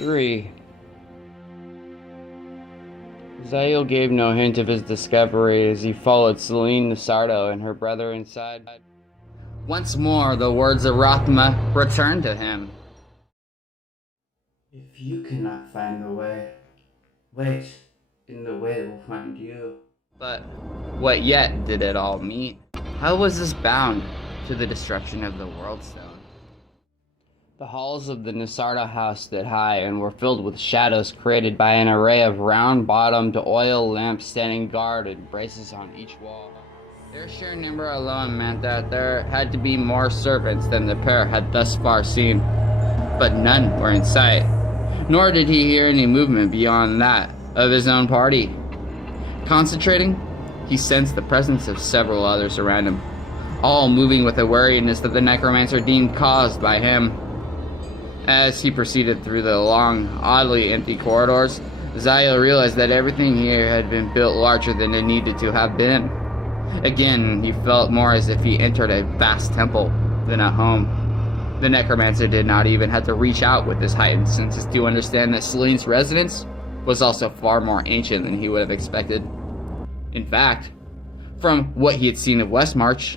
3. Zayl gave no hint of his discovery as he followed Selene Nesardo and her brother inside. Once more, the words of Rathma returned to him. If you cannot find the way, wait, and the way will find you. But what yet did it all mean? How was this bound to the destruction of the World Stone? The halls of the Nesardo house stood high and were filled with shadows created by an array of round-bottomed oil lamps standing guard and braces on each wall. Their sheer number alone meant that there had to be more servants than the pair had thus far seen, but none were in sight, nor did he hear any movement beyond that of his own party. Concentrating, he sensed the presence of several others around him, all moving with a wariness that the necromancer deemed caused by him. As he proceeded through the long, oddly empty corridors, Zayl realized that everything here had been built larger than it needed to have been. Again, he felt more as if he entered a vast temple than a home. The necromancer did not even have to reach out with his heightened senses to understand that Selene's residence was also far more ancient than he would have expected. In fact, from what he had seen of Westmarch,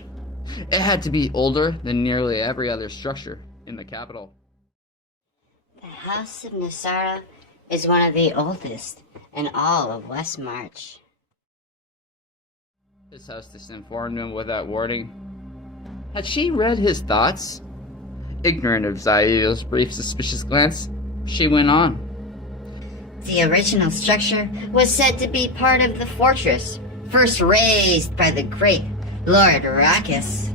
it had to be older than nearly every other structure in the capital. The House of Nesardo is one of the oldest in all of Westmarch. His hostess informed him without warning. Had she read his thoughts? Ignorant of Zayl's brief suspicious glance, she went on. The original structure was said to be part of the fortress, first raised by the great Lord Rakis.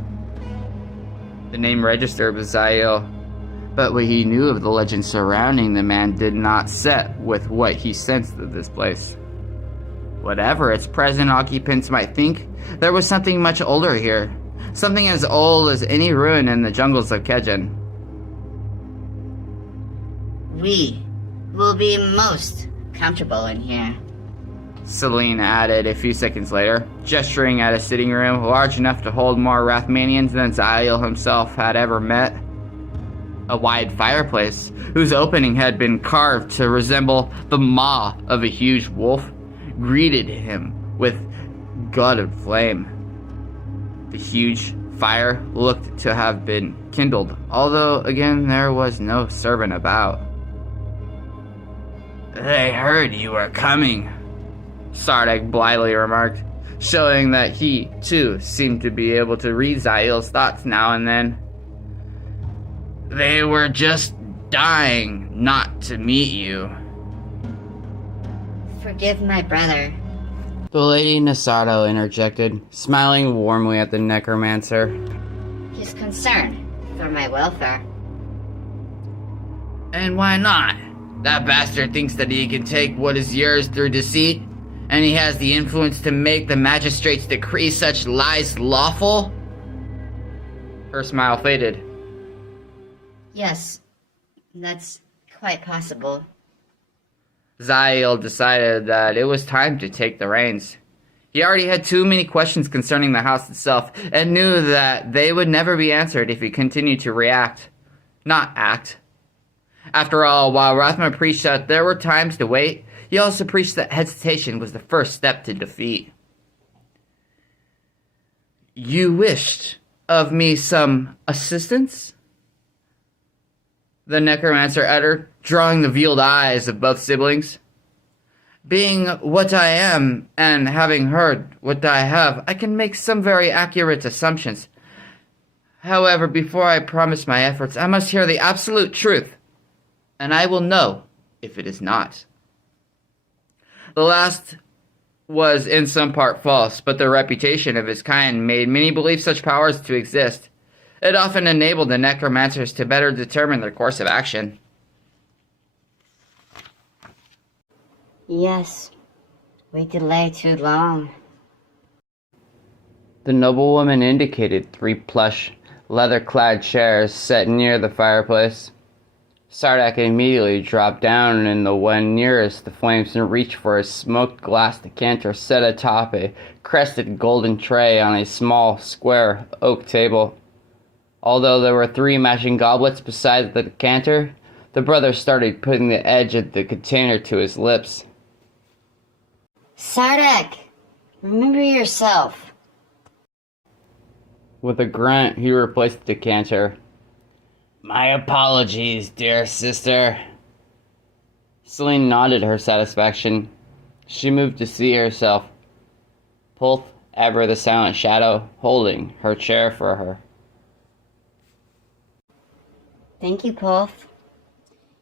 The name registered with Zayl, but what he knew of the legend surrounding the man did not set with what he sensed of this place. Whatever its present occupants might think, there was something much older here. Something as old as any ruin in the jungles of Kejen. We will be most comfortable in here, Selene added a few seconds later, gesturing at a sitting room large enough to hold more Rathmanians than Zayl himself had ever met. A wide fireplace, whose opening had been carved to resemble the maw of a huge wolf, greeted him with gutted flame. The huge fire looked to have been kindled, although again there was no servant about. "They heard you were coming," Sardak blithely remarked, showing that he, too, seemed to be able to read Zayl's thoughts now and then. "They were just dying not to meet you." Forgive my brother. The Lady Nesardo interjected, smiling warmly at the necromancer. His concern for my welfare. "And why not? That bastard thinks that he can take what is yours through deceit, and he has the influence to make the magistrate's decree such lies lawful?" Her smile faded. Yes, that's quite possible. Zayl decided that it was time to take the reins. He already had too many questions concerning the house itself, and knew that they would never be answered if he continued to react, not act. After all, while Rathma preached that there were times to wait, he also preached that hesitation was the first step to defeat. "You wished of me some assistance?" the necromancer uttered, drawing the veiled eyes of both siblings. "Being what I am, and having heard what I have, I can make some very accurate assumptions. However, before I promise my efforts, I must hear the absolute truth, and I will know if it is not." The last was in some part false, but the reputation of his kind made many believe such powers to exist. It often enabled the necromancers to better determine their course of action. Yes, we delay too long. The noblewoman indicated 3 plush, leather-clad chairs set near the fireplace. Sardak immediately dropped down in the one nearest the flames and reached for a smoked glass decanter set atop a crested golden tray on a small, square oak table. Although there were 3 matching goblets beside the decanter, The brother started putting the edge of the container to his lips. Sardak, remember yourself. With a grunt, he replaced the decanter. My apologies, dear sister. Selene nodded her satisfaction. She moved to see herself. Pulth, ever the silent shadow, holding her chair for her. Thank you, Pulth.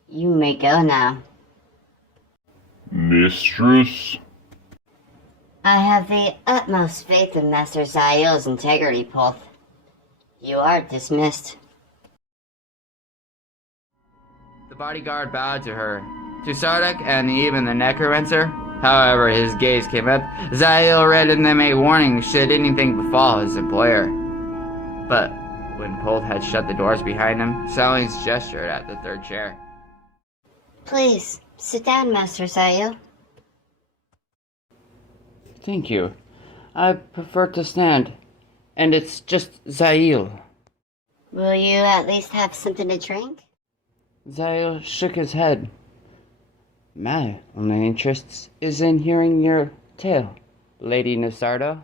You may go now. Mistress? I have the utmost faith in Master Zayl's integrity, Pulth. You are dismissed. The bodyguard bowed to her. To Sardak and even the necromancer, however, his gaze came up. Zayl read in them a warning should anything befall his employer. But when Pulth had shut the doors behind him, Selene's gestured at the third chair. Please, sit down, Master Zayl. Thank you. I prefer to stand. And it's just Zayl. Will you at least have something to drink? Zayl shook his head. My only interest is in hearing your tale, Lady Nesardo.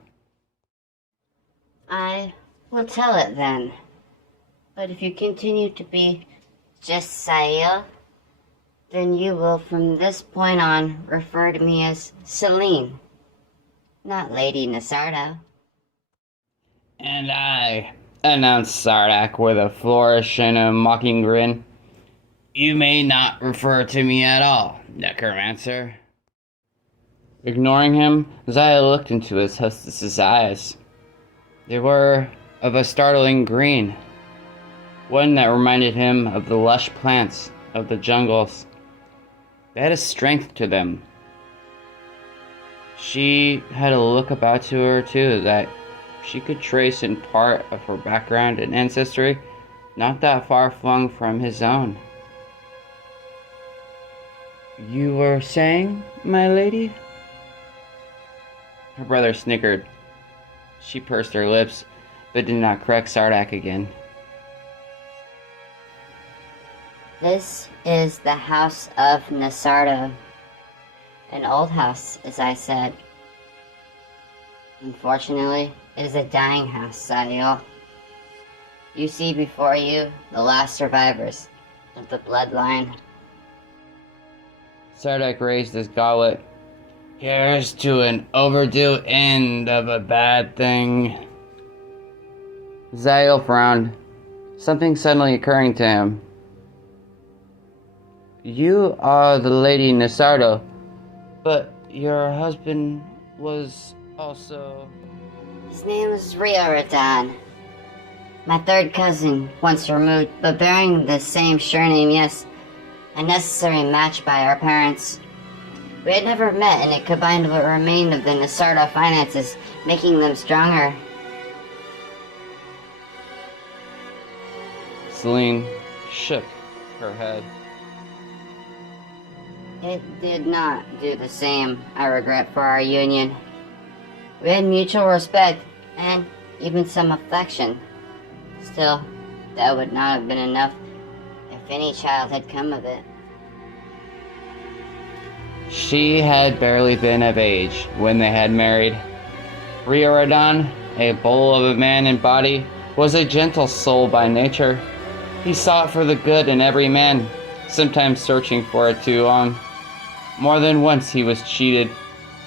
I will tell it then. But if you continue to be just Zayl, then you will from this point on refer to me as Selene, not Lady Nesardo. And I, announced Sardak with a flourish and a mocking grin. You may not refer to me at all, necromancer. Ignoring him, Zayl looked into his hostess's eyes. They were of a startling green, one that reminded him of the lush plants of the jungles. They had a strength to them. She had a look about to her, too, that she could trace in part of her background and ancestry, not that far flung from his own. You were saying, my lady? Her brother snickered. She pursed her lips, but did not correct Sardak again. This is the house of Nesardo. An old house, as I said. Unfortunately, it is a dying house, Zayl. You see before you the last survivors of the bloodline. Sardak raised his goblet. Here's to an overdue end of a bad thing. Zayl frowned, something suddenly occurring to him. You are the Lady Nesardo, but your husband was also... His name is Riordan. My third cousin, once removed, but bearing the same surname, yes. A necessary match by our parents. We had never met, and it combined what remained of the Nesardo finances, making them stronger. Selene shook her head. It did not do the same, I regret, for our union. We had mutual respect, and even some affection. Still, that would not have been enough if any child had come of it. She had barely been of age when they had married. Riordan, a bull of a man in body, was a gentle soul by nature. He sought for the good in every man, sometimes searching for it too long. More than once he was cheated,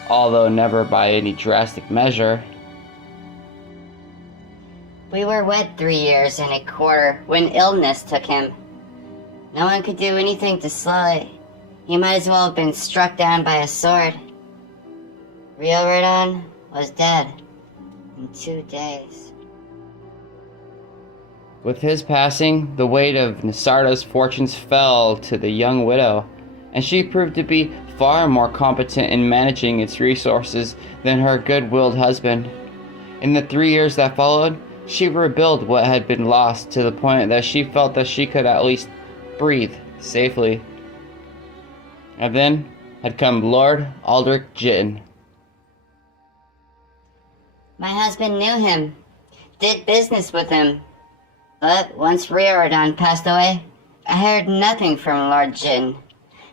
although never by any drastic measure. We were wed 3 years and a quarter when illness took him. No one could do anything to slow it. He might as well have been struck down by a sword. Riordan was dead in 2 days. With his passing, the weight of Nesardo's fortunes fell to the young widow, and she proved to be far more competent in managing its resources than her good-willed husband. In the 3 years that followed, she rebuilt what had been lost to the point that she felt that she could at least breathe safely. And then had come Lord Aldrich Jitton. My husband knew him, did business with him, but once Riordan passed away, I heard nothing from Lord Jin.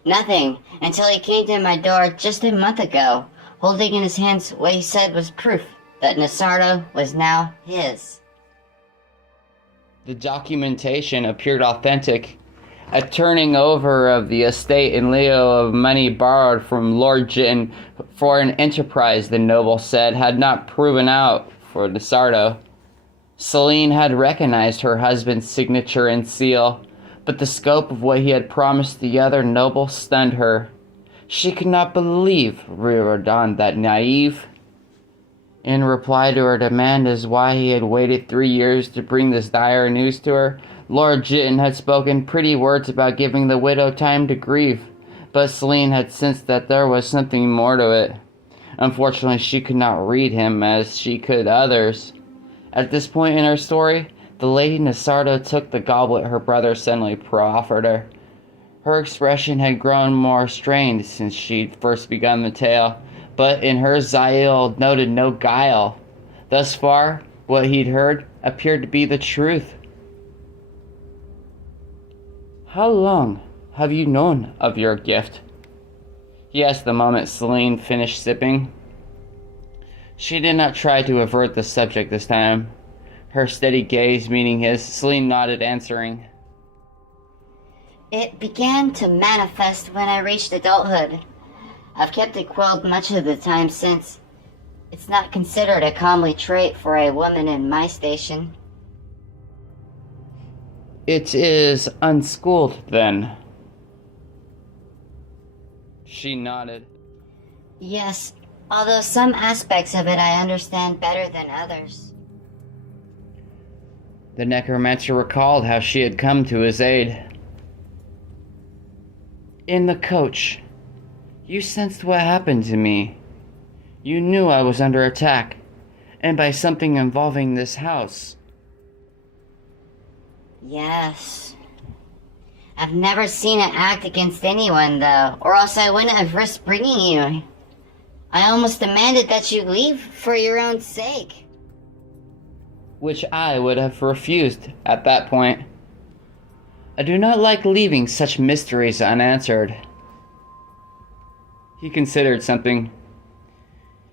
Nothing, until he came to my door just a month ago, holding in his hands what he said was proof that Nesardo was now his. The documentation appeared authentic. A turning over of the estate in lieu of money borrowed from Lord Jin for an enterprise, the noble said, had not proven out for Nesardo. Selene had recognized her husband's signature and seal, but the scope of what he had promised the other noble stunned her. She could not believe Riordan that naive. In reply to her demand as why he had waited 3 years to bring this dire news to her, Lord Jin had spoken pretty words about giving the widow time to grieve, but Selene had sensed that there was something more to it. Unfortunately, she could not read him as she could others. At this point in her story, the Lady Nesardo took the goblet her brother suddenly proffered her. Her expression had grown more strained since she'd first begun the tale, but in her Zayl noted no guile. Thus far, what he'd heard appeared to be the truth. "How long have you known of your gift?" he asked the moment Selene finished sipping. She did not try to avert the subject this time. Her steady gaze meeting his, Selene nodded, answering. It began to manifest when I reached adulthood. I've kept it quelled much of the time since. It's not considered a comely trait for a woman in my station. It is unschooled, then. She nodded. Yes, although some aspects of it I understand better than others. The necromancer recalled how she had come to his aid. In the coach, you sensed what happened to me. You knew I was under attack, and by something involving this house. Yes. I've never seen it act against anyone, though, or else I wouldn't have risked bringing you. I almost demanded that you leave for your own sake. Which I would have refused at that point. I do not like leaving such mysteries unanswered. He considered something.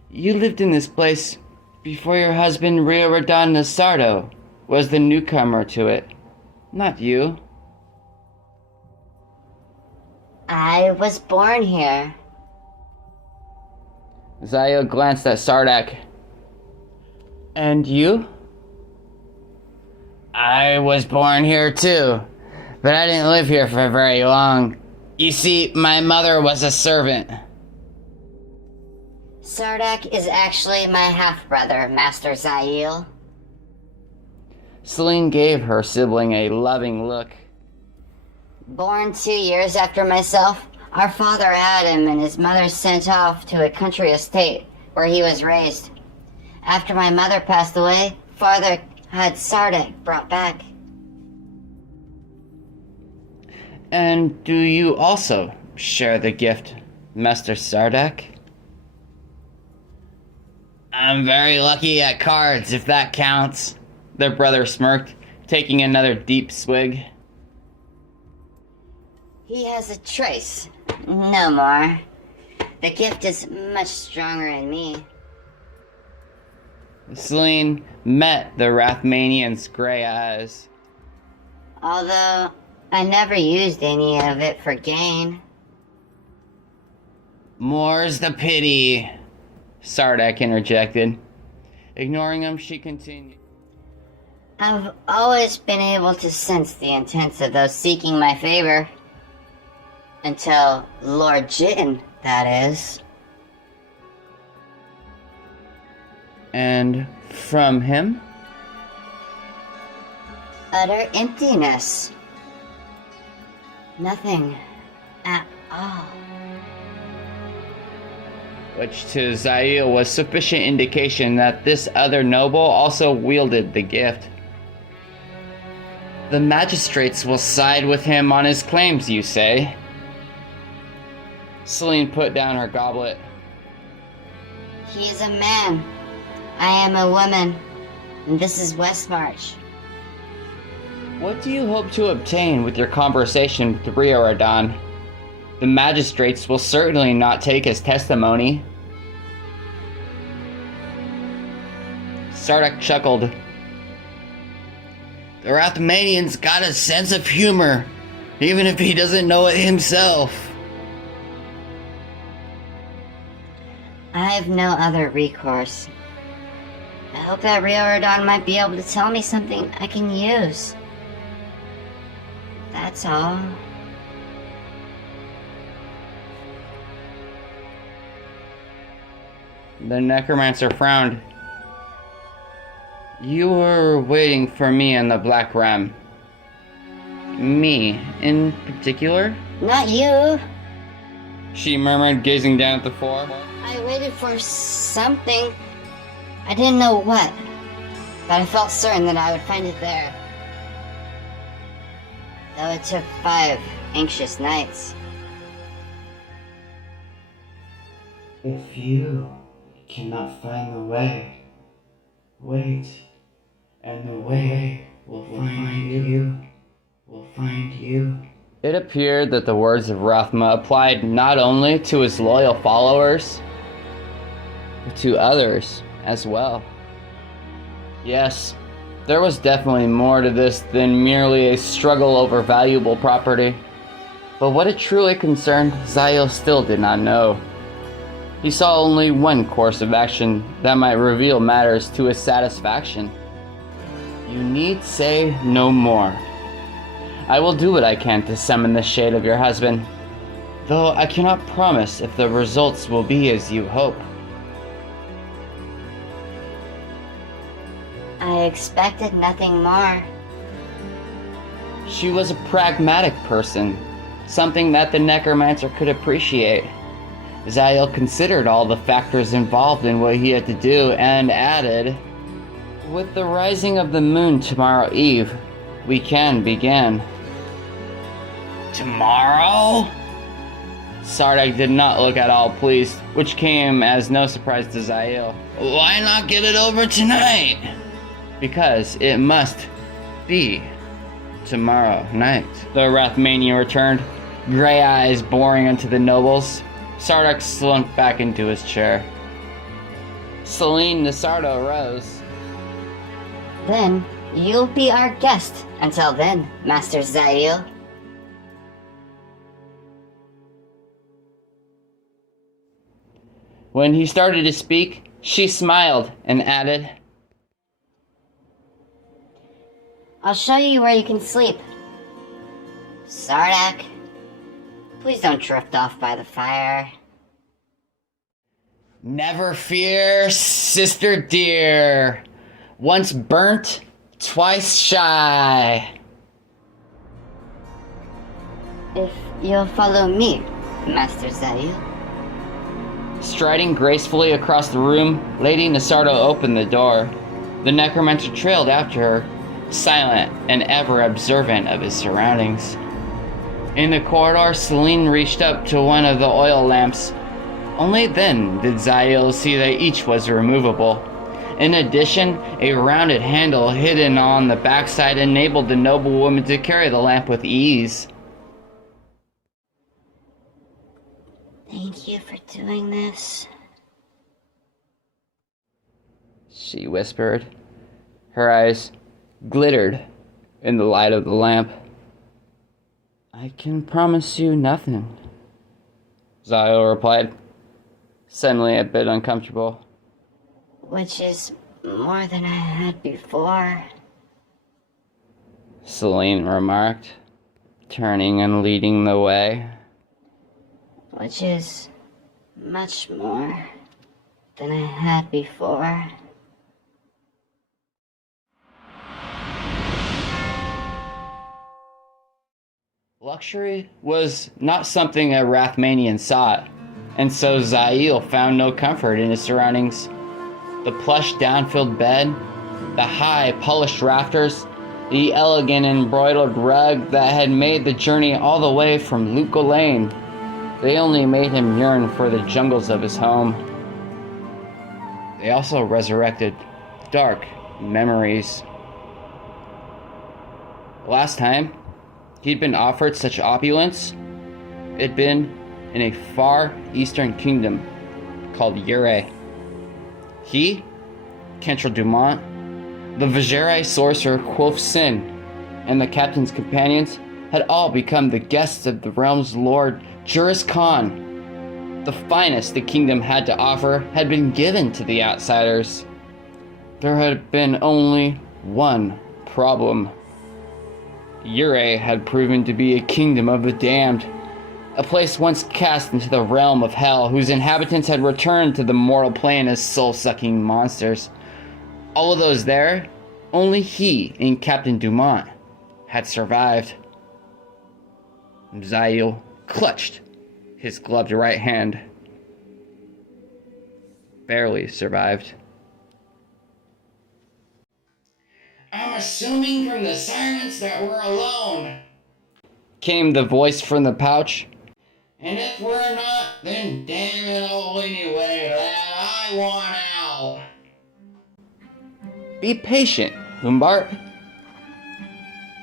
You lived in this place before your husband Riordan Nesardo was the newcomer to it, not you. I was born here. Zayl glanced at Sardak. And you? I was born here too, but I didn't live here for very long. You see, my mother was a servant. Sardak is actually my half-brother, Master Zayl. Selene gave her sibling a loving look. Born 2 years after myself, our father had him and his mother sent off to a country estate where he was raised. After my mother passed away, father had Sardak brought back. And do you also share the gift, Master Sardak? I'm very lucky at cards, if that counts, their brother smirked, taking another deep swig. He has a trace, no more. The gift is much stronger in me. Selene met the Rathmanian's gray eyes. Although I never used any of it for gain. More's the pity, Sardak interjected. Ignoring him, she continued. I've always been able to sense the intents of those seeking my favor. Until Lord Jin, that is. And from him? Utter emptiness. Nothing at all. Which to Zayl was sufficient indication that this other noble also wielded the gift. The magistrates will side with him on his claims, you say? Selene put down her goblet. He is a man. I am a woman. And this is Westmarch. What do you hope to obtain with your conversation with Rioradan? The magistrates will certainly not take his testimony. Sardak chuckled. The Rathmanian's got a sense of humor, even if he doesn't know it himself. I have no other recourse. I hope that Rioradan might be able to tell me something I can use. That's all. The necromancer frowned. You were waiting for me in the Black Ram. Me, in particular? Not you. She murmured, gazing down at the floor. I waited for something. I didn't know what, but I felt certain that I would find it there. Though it took 5 anxious nights. If you cannot find the way, wait, and the way will find you. Will find you. It appeared that the words of Rathma applied not only to his loyal followers, but to others as well. Yes, there was definitely more to this than merely a struggle over valuable property. But what it truly concerned, Zayl still did not know. He saw only one course of action that might reveal matters to his satisfaction. You need say no more. I will do what I can to summon the shade of your husband, though I cannot promise if the results will be as you hope. I expected nothing more. She was a pragmatic person, something that the necromancer could appreciate. Zayl considered all the factors involved in what he had to do and added, with the rising of the moon tomorrow eve, we can begin. Tomorrow? Sardak did not look at all pleased, which came as no surprise to Zayl. Why not get it over tonight? Because it must be tomorrow night. The Rathmanian returned, gray eyes boring into the nobles. Sardak slunk back into his chair. Selene Nesardo rose. Then, you'll be our guest. Until then, Master Zayl. When he started to speak, she smiled and added, I'll show you where you can sleep. Sardak, please don't drift off by the fire. Never fear, sister dear. Once burnt, twice shy. If you'll follow me, Master Zayl. Striding gracefully across the room, Lady Nesardo opened the door. The necromancer trailed after her, silent and ever observant of his surroundings. In the corridor, Selene reached up to one of the oil lamps. Only then did Zayl see that each was removable. In addition, a rounded handle hidden on the backside enabled the noblewoman to carry the lamp with ease. Thank you for doing this. She whispered. Her eyes glittered in the light of the lamp. I can promise you nothing, Zayl replied, suddenly a bit uncomfortable. Which is more than I had before. Selene remarked, turning and leading the way. Which is much more than I had before. Luxury was not something a Rathmanian sought, and so Zayl found no comfort in his surroundings. The plush down-filled bed, the high polished rafters, the elegant embroidered rug that had made the journey all the way from Luca Lane, they only made him yearn for the jungles of his home. They also resurrected dark memories. Last time he'd been offered such opulence, it'd been in a far eastern kingdom called Hier. He, Kentrell Dumont, the Vajeri sorcerer Quoth Sin, and the captain's companions had all become the guests of the realm's lord, Juris Khan. The finest the kingdom had to offer had been given to the outsiders. There had been only one problem. Hier had proven to be a kingdom of the damned, a place once cast into the realm of hell, whose inhabitants had returned to the mortal plane as soul-sucking monsters. All of those there, only he and Captain Dumont had survived. Zayl clutched his gloved right hand. Barely survived. I'm assuming from the silence that we're alone. Came the voice from the pouch. And if we're not, then damn it all anyway, lad, I want out. Be patient, Humbart.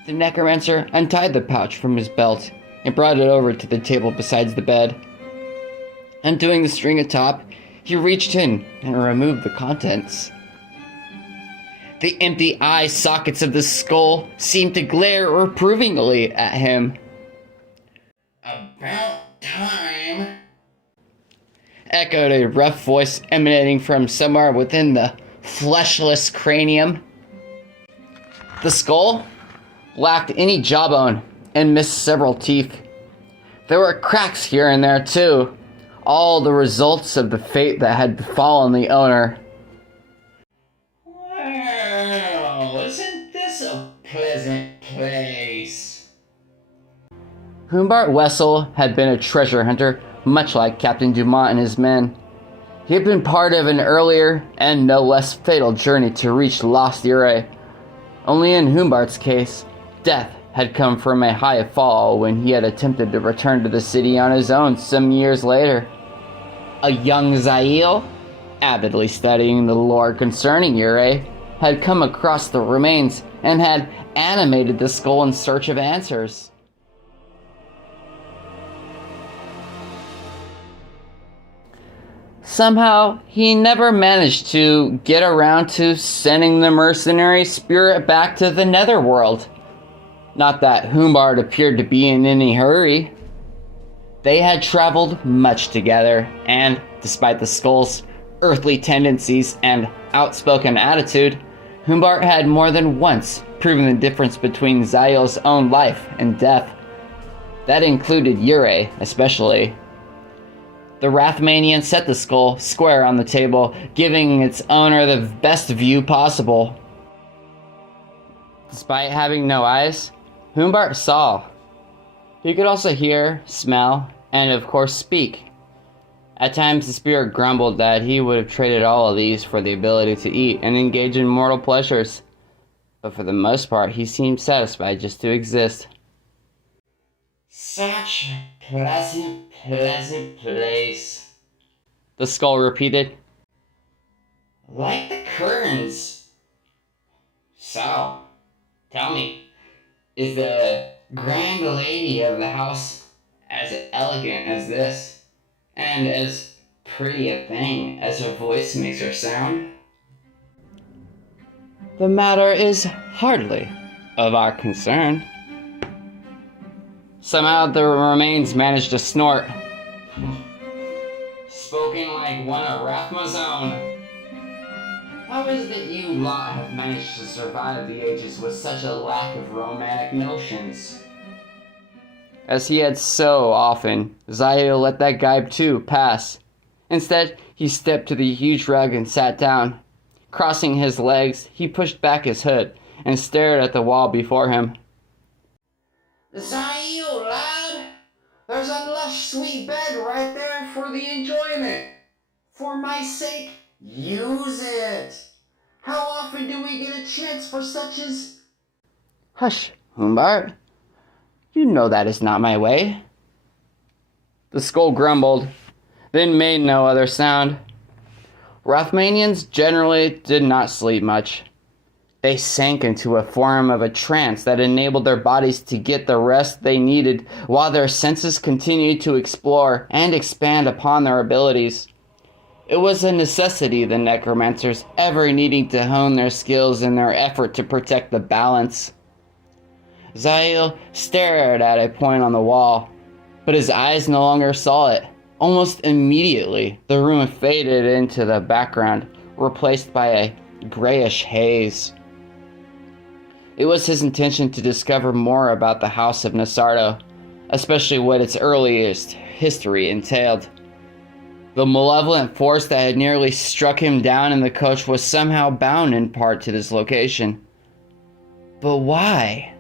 The necromancer untied the pouch from his belt and brought it over to the table beside the bed. Undoing the string atop, he reached in and removed the contents. The empty eye sockets of the skull seemed to glare reprovingly at him. About time, Echoed a rough voice emanating from somewhere within the fleshless cranium. The skull lacked any jawbone and missed several teeth. There were cracks here and there too, all the results of the fate that had befallen the owner. Well, isn't this a pleasant place? Humbart Wessel had been a treasure hunter, much like Captain Dumont and his men. He had been part of an earlier and no less fatal journey to reach Lost Hier. Only in Humbart's case, death had come from a high fall when he had attempted to return to the city on his own some years later. A young Zayl, avidly studying the lore concerning Hier, had come across the remains and had animated the skull in search of answers. Somehow, he never managed to get around to sending the mercenary spirit back to the netherworld. Not that Humbart appeared to be in any hurry. They had traveled much together, and despite the skull's earthly tendencies and outspoken attitude, Humbart had more than once proven the difference between Zayl's own life and death. That included Hier, especially. The Wrathmanian set the skull square on the table, giving its owner the best view possible. Despite having no eyes, Humbart saw. He could also hear, smell, and of course speak. At times the spirit grumbled that he would have traded all of these for the ability to eat and engage in mortal pleasures. But for the most part, he seemed satisfied just to exist. Such a pleasant place. The skull repeated. Like the curtains. So, tell me, is the grand lady of the house as elegant as this, and as pretty a thing as her voice makes her sound? The matter is hardly of our concern. Somehow the remains managed to snort. Spoken like one of Rathma's own. How is it that you lot have managed to survive the ages with such a lack of romantic notions? As he had so often, Zayl let that gibe too pass. Instead, he stepped to the huge rug and sat down. Crossing his legs, he pushed back his hood and stared at the wall before him. Zayl, lad! There's a lush, sweet bed right there for the enjoyment. For my sake, use it. How often do we get a chance for such as... Hush, Humbart. You know that is not my way. The skull grumbled, then made no other sound. Wrathmanians generally did not sleep much. They sank into a form of a trance that enabled their bodies to get the rest they needed while their senses continued to explore and expand upon their abilities. It was a necessity, the necromancers ever needing to hone their skills in their effort to protect the balance. Zayl stared at a point on the wall, but his eyes no longer saw it. Almost immediately, the room faded into the background, replaced by a grayish haze. It was his intention to discover more about the House of Nesardo, especially what its earliest history entailed. The malevolent force that had nearly struck him down in the coach was somehow bound in part to this location. But why?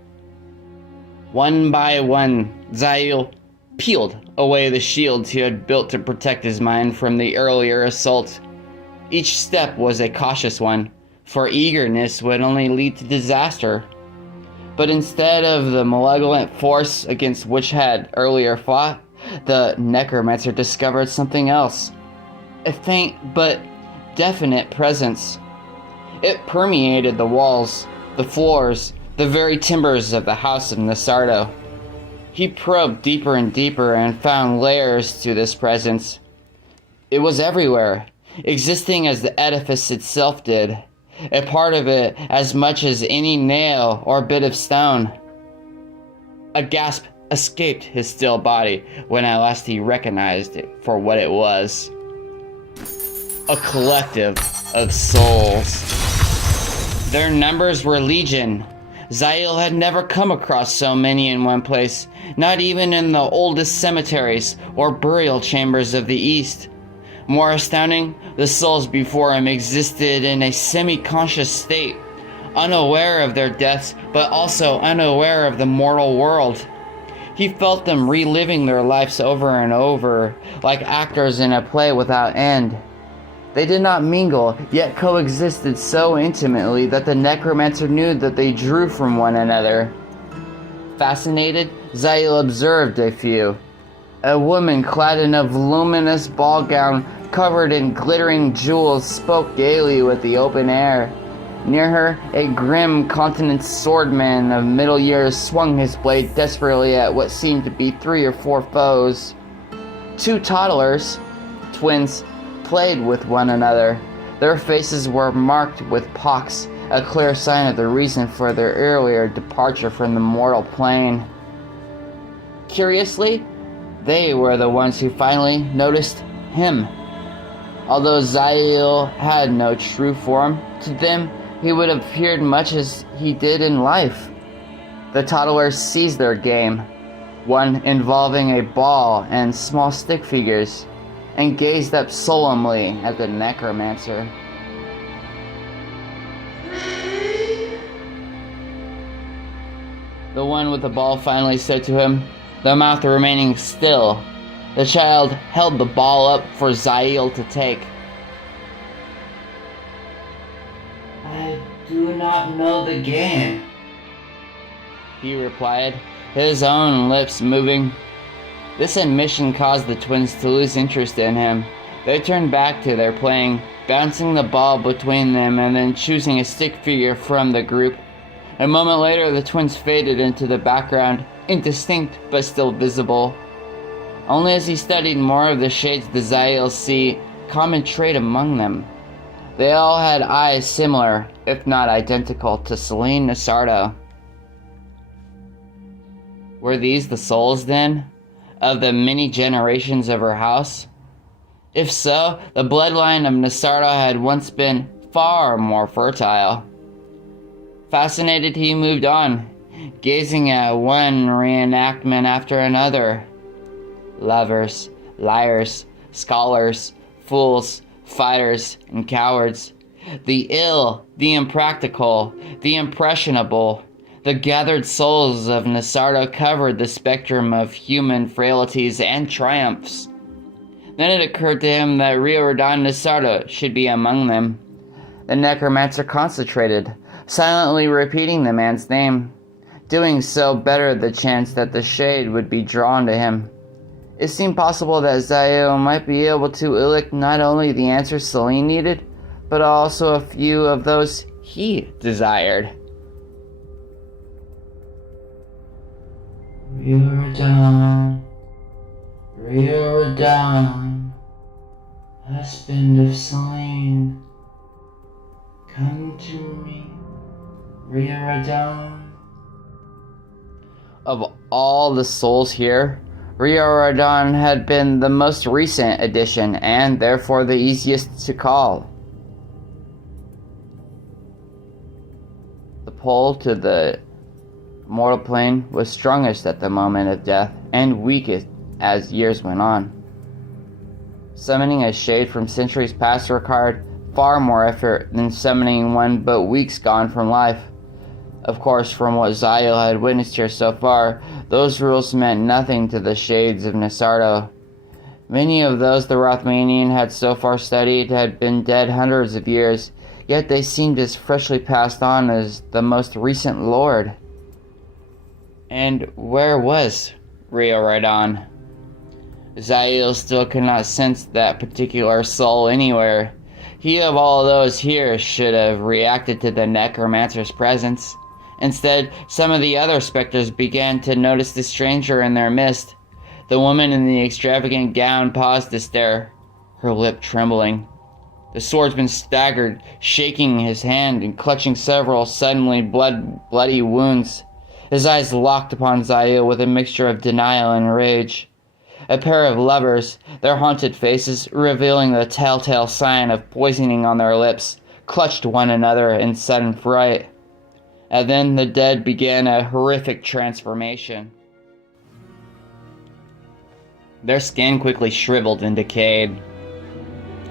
One by one, Zayl peeled away the shields he had built to protect his mind from the earlier assault. Each step was a cautious one, for eagerness would only lead to disaster. But instead of the malevolent force against which had earlier fought, the necromancer discovered something else. A faint but definite presence. It permeated the walls, the floors, the very timbers of the House of Nesardo. He probed deeper and deeper and found layers to this presence. It was everywhere, existing as the edifice itself did, a part of it as much as any nail or bit of stone. A gasp escaped his still body when at last he recognized it for what it was. A collective of souls. Their numbers were legion. Zayl had never come across so many in one place, not even in the oldest cemeteries or burial chambers of the East. More astounding, the souls before him existed in a semi-conscious state, unaware of their deaths, but also unaware of the mortal world. He felt them reliving their lives over and over, like actors in a play without end. They did not mingle, yet coexisted so intimately that the necromancer knew that they drew from one another. Fascinated, Zayl observed a few. A woman clad in a voluminous ball gown covered in glittering jewels spoke gaily with the open air. Near her, a grim continent swordman of middle years swung his blade desperately at what seemed to be 3 or 4 foes. 2 toddlers, twins, played with one another. Their faces were marked with pox, a clear sign of the reason for their earlier departure from the mortal plane. Curiously, they were the ones who finally noticed him. Although Zayl had no true form, to them he would have appeared much as he did in life. The toddlers seized their game, one involving a ball and small stick figures, and gazed up solemnly at the necromancer. The one with the ball finally said to him, the mouth remaining still. The child held the ball up for Zayl to take. I do not know the game, he replied, his own lips moving. This admission caused the twins to lose interest in him. They turned back to their playing, bouncing the ball between them and then choosing a stick figure from the group. A moment later, the twins faded into the background, indistinct but still visible. Only as he studied more of the shades did Zayl see common trait among them. They all had eyes similar, if not identical, to Selene Nesardo. Were these the souls, then, of the many generations of her house? If so, the bloodline of Nesardo had once been far more fertile. Fascinated, he moved on, gazing at one reenactment after another. Lovers, liars, scholars, fools, fighters, and cowards. The ill, the impractical, the impressionable. The gathered souls of Nesardo covered the spectrum of human frailties and triumphs. Then it occurred to him that Lord Nesardo should be among them. The necromancer concentrated, silently repeating the man's name. Doing so bettered the chance that the shade would be drawn to him. It seemed possible that Zayl might be able to elicit not only the answers Selene needed, but also a few of those he desired. Riordan, husband of Selene, come to me, Riordan. Of all the souls here, Riordan had been the most recent addition and therefore the easiest to call. The pull to the mortal plane was strongest at the moment of death and weakest as years went on. Summoning a shade from centuries past required far more effort than summoning one but weeks gone from life. Of course, from what Zayl had witnessed here so far, those rules meant nothing to the shades of Nesardo. Many of those the Rothmanian had so far studied had been dead hundreds of years, yet they seemed as freshly passed on as the most recent lord. And where was Riordan? Zayl still could not sense that particular soul anywhere. He of all those here should have reacted to the necromancer's presence. Instead, some of the other specters began to notice the stranger in their midst. The woman in the extravagant gown paused to stare, her lip trembling. The swordsman staggered, shaking his hand and clutching several suddenly bloody wounds. His eyes locked upon Zayl with a mixture of denial and rage. A pair of lovers, their haunted faces revealing the telltale sign of poisoning on their lips, clutched one another in sudden fright. And then the dead began a horrific transformation. Their skin quickly shriveled and decayed,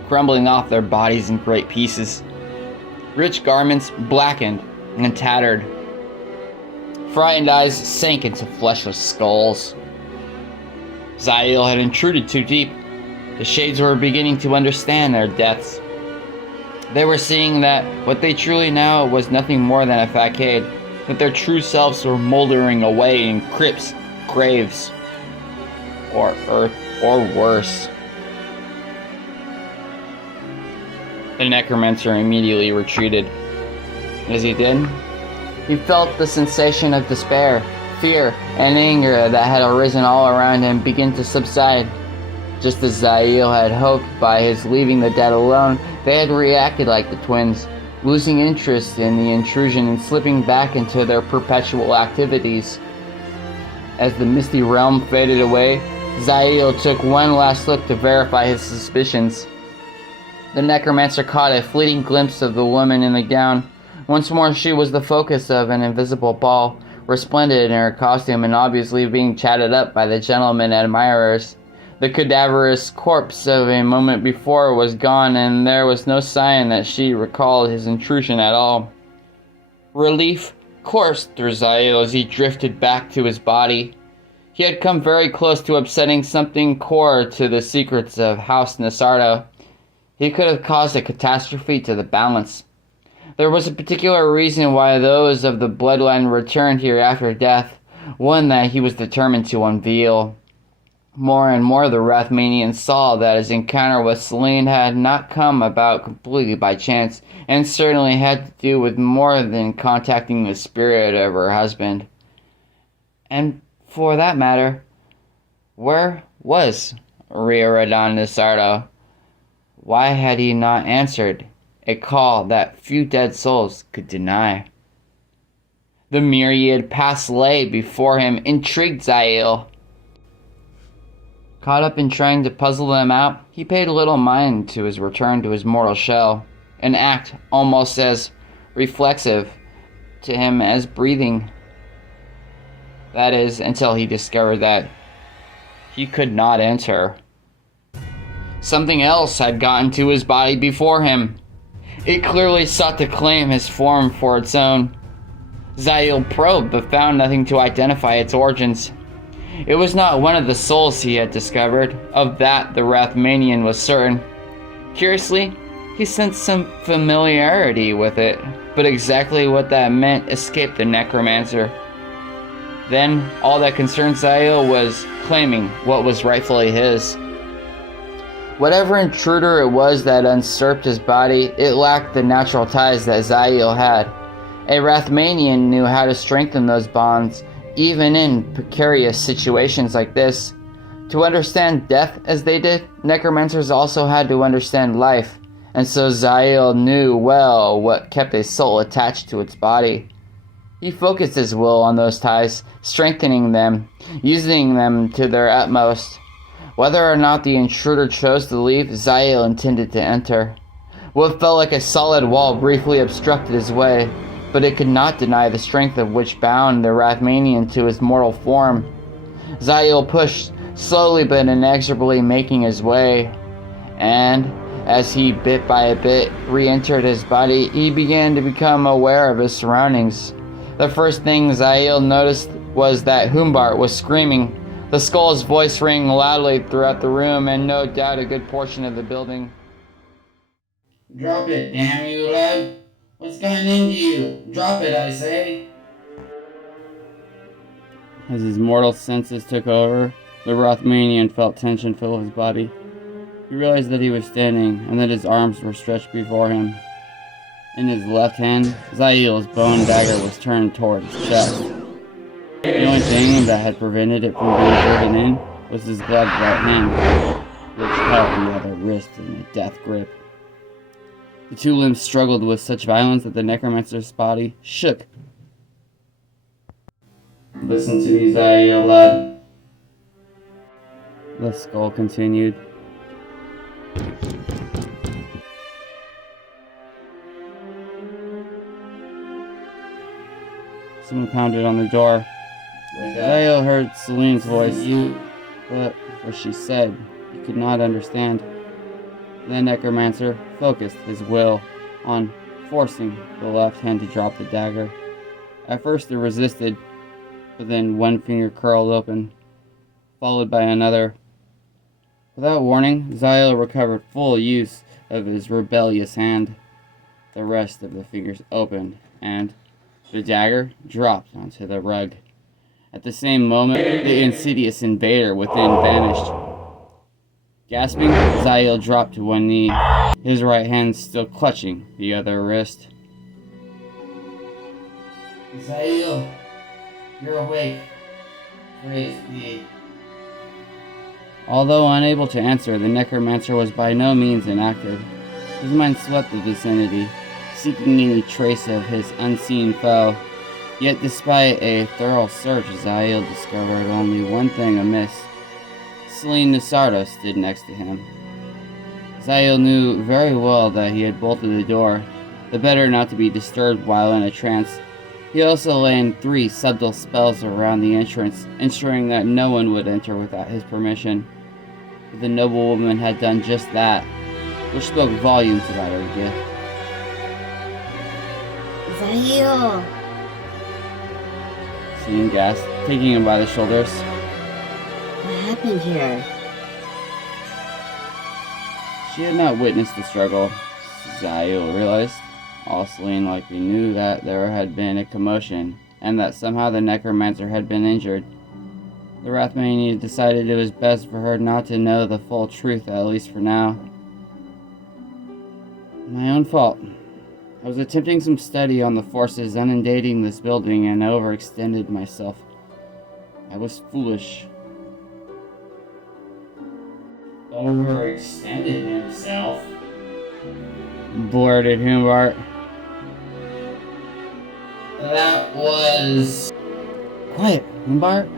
crumbling off their bodies in great pieces. Rich garments blackened and tattered. Frightened eyes sank into fleshless skulls. Zayl had intruded too deep. The shades were beginning to understand their deaths. They were seeing that what they truly now was nothing more than a facade, that their true selves were moldering away in crypts, graves, or earth, or worse. The necromancer immediately retreated. As he did, he felt the sensation of despair, fear, and anger that had arisen all around him begin to subside. Just as Zayl had hoped by his leaving the dead alone, they had reacted like the twins, losing interest in the intrusion and slipping back into their perpetual activities. As the misty realm faded away, Zayl took one last look to verify his suspicions. The necromancer caught a fleeting glimpse of the woman in the gown. Once more she was the focus of an invisible ball, resplendent in her costume and obviously being chatted up by the gentlemen admirers. The cadaverous corpse of a moment before was gone, and there was no sign that she recalled his intrusion at all. Relief coursed through Zayl as he drifted back to his body. He had come very close to upsetting something core to the secrets of House Nesardo. He could have caused a catastrophe to the balance. There was a particular reason why those of the bloodline returned here after death, one that he was determined to unveil. More and more the Rothmanian saw that his encounter with Selene had not come about completely by chance, and certainly had to do with more than contacting the spirit of her husband. And for that matter, where was Lord Nesardo? Why had he not answered a call that few dead souls could deny? The myriad paths lay before him, intrigued Zayl. Caught up in trying to puzzle them out, he paid little mind to his return to his mortal shell, an act almost as reflexive to him as breathing. That is, until he discovered that he could not enter. Something else had gotten to his body before him. It clearly sought to claim his form for its own. Zayl probed, but found nothing to identify its origins. It was not one of the souls he had discovered. Of that the Rothmanian was certain. Curiously, he sensed some familiarity with it, but exactly what that meant escaped the necromancer. Then, all that concerned Zayl was claiming what was rightfully his. Whatever intruder it was that usurped his body, it lacked the natural ties that Zayl had. A Rathmanian knew how to strengthen those bonds, even in precarious situations like this. To understand death as they did, necromancers also had to understand life, and so Zayl knew well what kept a soul attached to its body. He focused his will on those ties, strengthening them, using them to their utmost. Whether or not the intruder chose to leave, Zayl intended to enter. What felt like a solid wall briefly obstructed his way, but it could not deny the strength of which bound the Rathmanian to his mortal form. Zayl pushed, slowly but inexorably making his way, and as he bit by bit re-entered his body, he began to become aware of his surroundings. The first thing Zayl noticed was that HUMBART was screaming. The skull's voice rang loudly throughout the room, and no doubt a good portion of the building. Drop it, damn you, lad. What's gotten into you? Drop it, I say. As his mortal senses took over, the Rathmanian felt tension fill his body. He realized that he was standing, and that his arms were stretched before him. In his left hand, Zayl's bone dagger was turned toward his chest. The only thing that had prevented it from being driven in was his gloved right hand, which held the other wrist in a death grip. The two limbs struggled with such violence that the necromancer's body shook. Listen to me, Zayl, lad. The skull continued. Someone pounded on the door. Zayl heard Selene's voice, but what she said, he could not understand. The necromancer focused his will on forcing the left hand to drop the dagger. At first it resisted, but then one finger curled open, followed by another. Without warning, Zayl recovered full use of his rebellious hand. The rest of the fingers opened, and the dagger dropped onto the rug. At the same moment, the insidious invader within vanished. Gasping, Zayl dropped to one knee, his right hand still clutching the other wrist. Zayl, you're awake. Praise be. Although unable to answer, the necromancer was by no means inactive. His mind swept the vicinity, seeking any trace of his unseen foe. Yet despite a thorough search, Zayl discovered only one thing amiss. Selene Nesardo stood next to him. Zayl knew very well that he had bolted the door, the better not to be disturbed while in a trance. He also laid 3 subtle spells around the entrance, ensuring that no one would enter without his permission. But the noblewoman had done just that, which spoke volumes about her gift. Zayl! Selene gasped, taking him by the shoulders. What happened here? She had not witnessed the struggle, Zayl realized. All Selene likely knew that there had been a commotion, and that somehow the necromancer had been injured. The Rathmanian decided it was best for her not to know the full truth, at least for now. My own fault. I was attempting some study on the forces inundating this building and overextended myself. I was foolish. Overextended himself? Blurted HUMBART. That was... Quiet, HUMBART.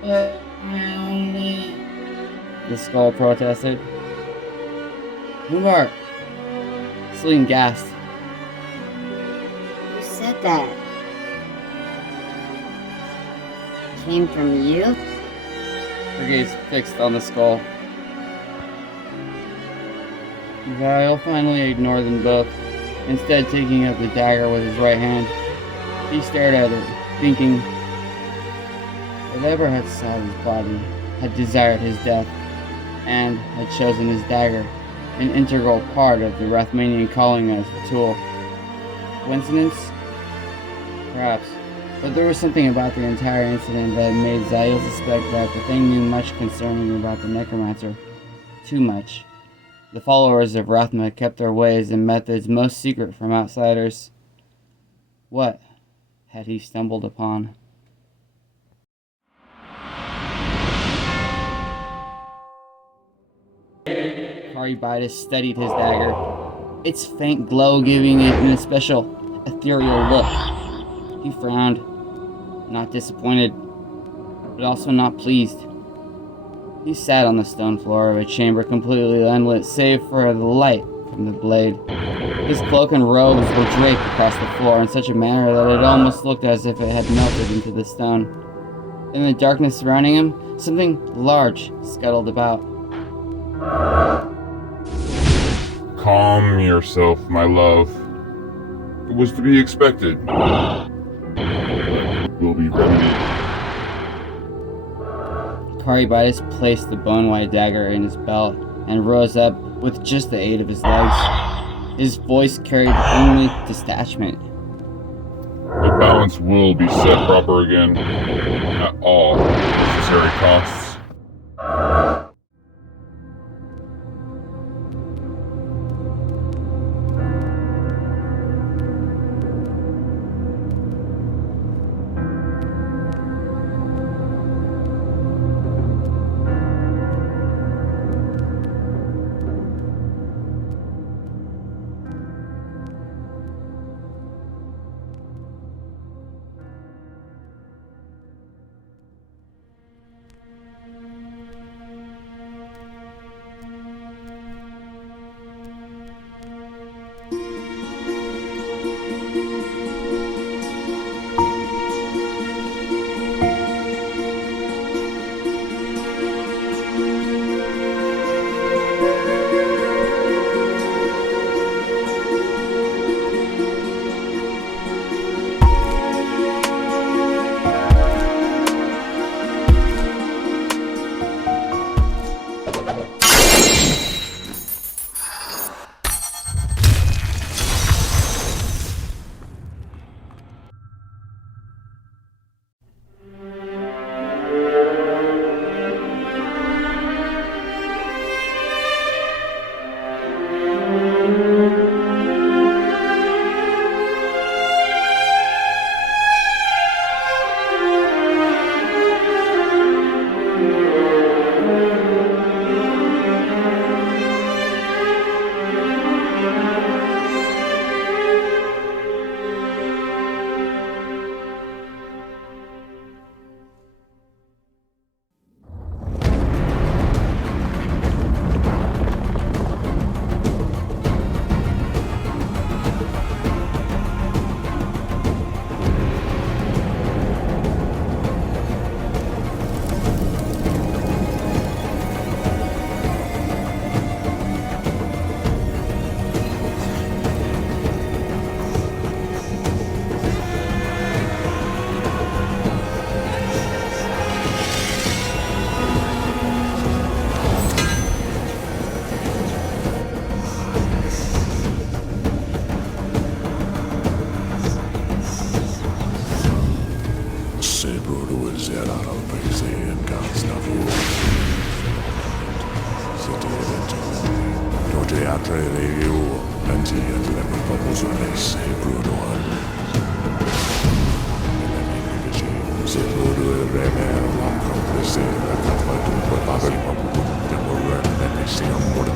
But I only... The skull protested. HUMBART. Selene gasped. Who said that? Came from you? Her gaze fixed on the skull. Zayl finally ignored them both, instead taking up the dagger with his right hand. He stared at it, thinking, whatever had sought his body had desired his death, and had chosen his dagger, an integral part of the Rathmanian calling as the tool. Coincidence? Perhaps, But there was something about the entire incident that made Zayl suspect that the thing knew much concerning about the necromancer. Too much. The followers of Rathma kept their ways and methods most secret from outsiders. What had he stumbled upon? Caribitis studied his dagger, its faint glow giving it a special, ethereal look. He frowned, not disappointed, but also not pleased. He sat on the stone floor of a chamber completely unlit save for the light from the blade. His cloak and robes were draped across the floor in such a manner that it almost looked as if it had melted into the stone. In the darkness surrounding him, something large scuttled about. Calm yourself, my love. It was to be expected. We'll be remedied. Caribitis placed the bone-white dagger in his belt and rose up with just the aid of his legs. His voice carried only detachment. The balance will be set proper again, at all necessary costs.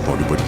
Body, but